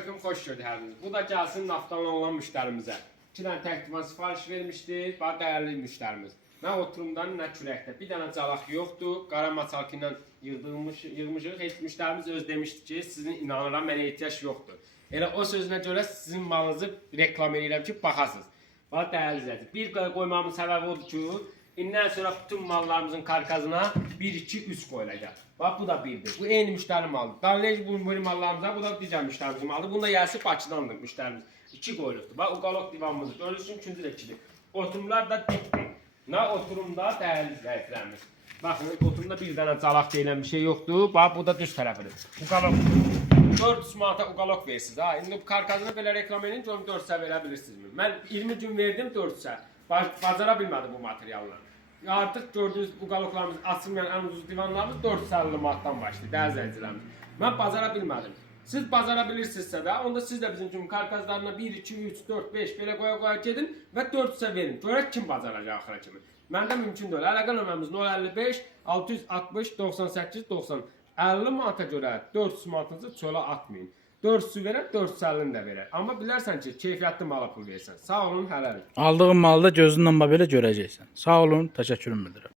Selamünaleyküm, hoş geldiniz. Bu da gelsin naftan olan müşterimizə. 2 dənə təkdivan sifariş vermişdi, bax dəyərli müşterimiz. Nə oturumdan, nə küləkdə. Bir dənə calaq yoxdur, qara maçalkı ilə yığmışıq. Heç müşterimiz öz demişdi ki, sizin inanıram, mənə ehtiyac yoxdur. Elə o sözünə görə sizin malınızı reklam edirəm ki, baxasınız. Bax dəyərli izləyici. Bir qoymamın səbəbi odur ki, İndən sonra bütün mallarımızın karkasına 1, 2, 3 koyulacaq. Bak bu da birdir. Bu eyni müşteri malıdır. Dalınca bu mallarımıza, bu da digər müşterimizin malıdır. Bunda gəlsi Bakıdandır müşterimiz. 2 koyulubdur. Bak o qalok divanımızdır. Görürsün, üçüncü də 2'dir. Oturumlar da dikdir. Ne oturumda dəyərli izləyicilərimiz. Bakın oturumda bir dənə calaq deyilən bir şey yoxdur. Bak bu da düz tərəfidir. Bu qalok 400 manata uqalok versiniz. Ha, indi bu karkasını belə reklam edin, 400'ə verə bilirsiniz. Mən 20 gün verdim 400'ə. Bacara bilmədi bu materiallar. Artıq gördüyünüz bu qaloklarımız açılmayan ən ucuz divanlarımız 450 manatdan başlayır, dəyərli izləyicilərimiz. Mən bacara bilmədim. Siz bacara bilirsinizsə də, onda siz də bizim kimi karkaslarına 1, 2, 3, 4, 5 belə qoya gedin və 400'ə verin. Görək kim bacaracaq axıra kimi. Məndə mümkün deyil. Əlaqə nömrəmiz 055 660 98 90. 50 manata görə 400 manatınızı çölə atmayın. 400'ü verər, 450'ni də verər. Amma bilərsən ki, keyfiyyətli mala pul versən. Sağ olun, hələlik. Aldığın malı da gözündən belə görəcəksən. Sağ olun, təşəkkürüm bildirirəm.